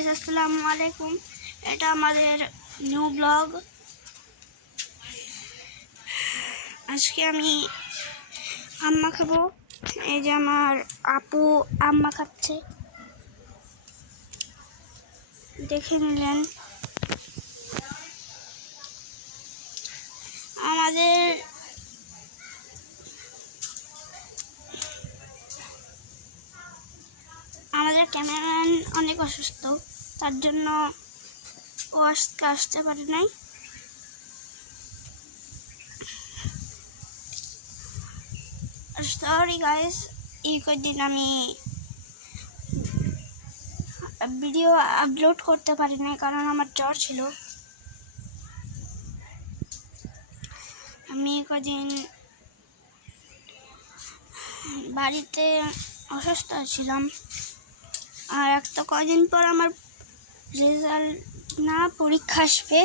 Guys, আসসালামু আলাইকুম। এটা আমাদের নিউ ব্লগ। আজকে আমি আম্মা খাবো। এই যে আমার আপু আম্মা খাচ্ছে, দেখে নিলেন। আমাদের ক্যামেরাম্যান অনেক অসুস্থ, তার জন্য ও আজকে আসতে পারে নাই। সরি গাইস, এই কয়েকদিন আমি ভিডিও আপলোড করতে পারি নাই, কারণ আমার জ্বর ছিল। আমি কদিন বাড়িতে অসুস্থ ছিলাম, আর একটা কদিন পর আমার রেজাল্ট না পরীক্ষা আসবে।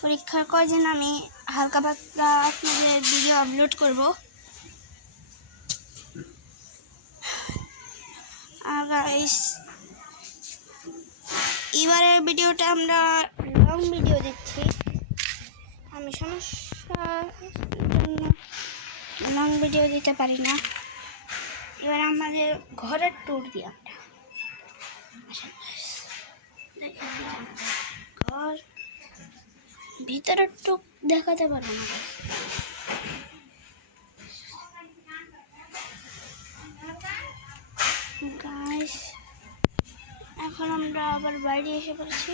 পরীক্ষার কদিন আমি হালকা পাতলা আপনাদের ভিডিও আপলোড করব। আর গাইস, এবারের ভিডিওটা আমরা লং ভিডিও দিচ্ছি। আমি সমস্যার জন্য লং ভিডিও দিতে পারি না। এবার আমাদের ঘরের ট্যুর দিই আমরা। ঘর ভিতরের টুক দেখাতে পারবো না গাইস। এখন আমরা আবার বাইরে এসে পড়েছি।